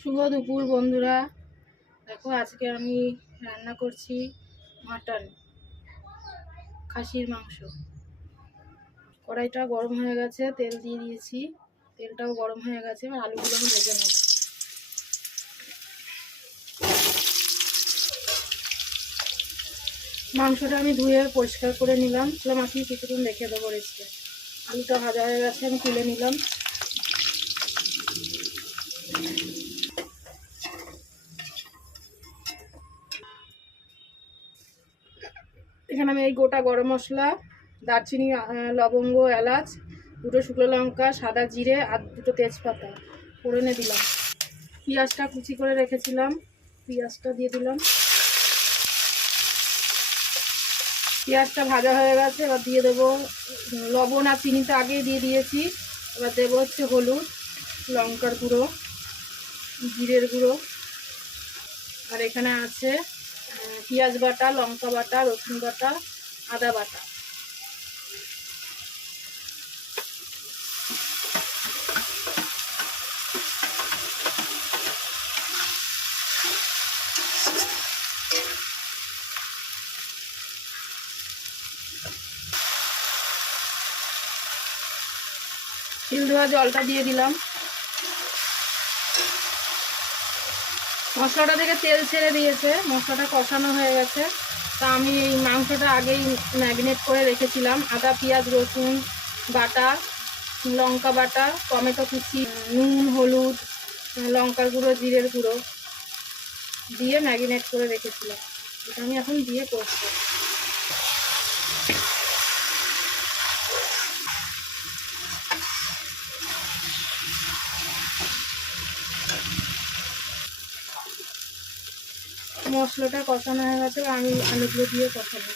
শুভ দুপুর, বন্ধুরা। দেখো, আজকে আমি রান্না করছি মাটন, খাসির মাংস। কড়াইটা গরম হয়ে গেছে, তেল দিয়ে দিয়েছি। তেলটাও গরম হয়ে গেছে, এবার আলুগুলো আমি ভেজে নেব। মাংসটা আমি ধুয়ে পরিষ্কার করে নিলাম। মাখি কিছুক্ষণ রেখে দেবো রেস্টে। আলুটা ভাজা হয়ে গেছে, আমি তুলে নিলাম। এখানে আমি এই গোটা গরম মশলা, দারচিনি লবঙ্গ, এলাচ, দুটো শুকনো লঙ্কা, সাদা জিরে আর দুটো তেজপাতা ফোড়নে দিলাম। পেঁয়াজটা কুচি করে রেখেছিলাম, পেঁয়াজটা দিয়ে দিলাম। পেঁয়াজটা ভাজা হয়ে গেছে, এবার দিয়ে দেবো লবণ আর চিনি তো আগেই দিয়ে দিয়েছি। এবার দেবো হচ্ছে হলুদ, লঙ্কার গুঁড়ো, জিরের গুঁড়ো। আর এখানে আছে পেঁয়াজ বাটা লঙ্কা বাটা রসুন বাটা আদা বাটা। তিল ধোয়া জলটা দিয়ে দিলাম। মশলাটা থেকে তেল ছেড়ে দিয়েছে, মশলাটা কষানো হয়ে গেছে। তা আমি এই মাংসটা আগেই ম্যাগনেট করে রেখেছিলাম। আদা, পেঁয়াজ, রসুন বাটা, লঙ্কা বাটা, টমেটো কুচি, নুন, হলুদ, লঙ্কার গুঁড়ো, জিরের গুঁড়ো দিয়ে ম্যাগিনেট করে রেখেছিলাম। এটা আমি এখন দিয়ে করব মশলাটা কষানো হয়ে গেছে, আমি আলুগুলো দিয়ে কষাবো।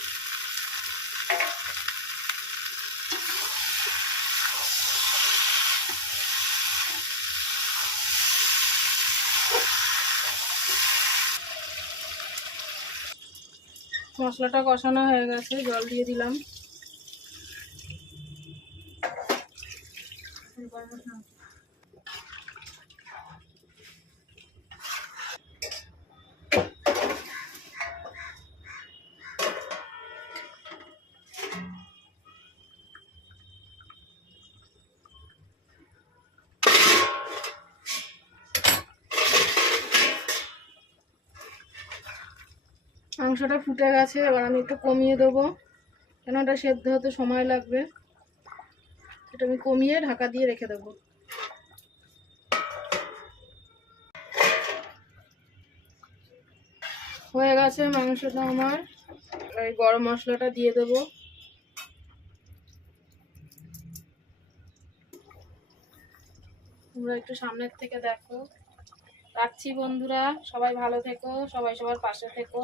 মশলাটা কষানো হয়ে গেছে, জল দিয়ে দিলাম। মাংসটা ফুটে গেছে, এবার আমি একটু কমিয়ে দেবো। কেন এটা সেদ্ধ হতে সময় লাগবে। এটা আমি কমিয়ে ঢাকা দিয়ে রেখে দেবো। হয়ে গেছে মাংসটা আমার। এই গরম মশলাটা দিয়ে দেবো। তোমরা একটু সামনের থেকে দেখো। রাখছি বন্ধুরা, সবাই ভালো থেকো, সবাই সবার পাশে থেকো।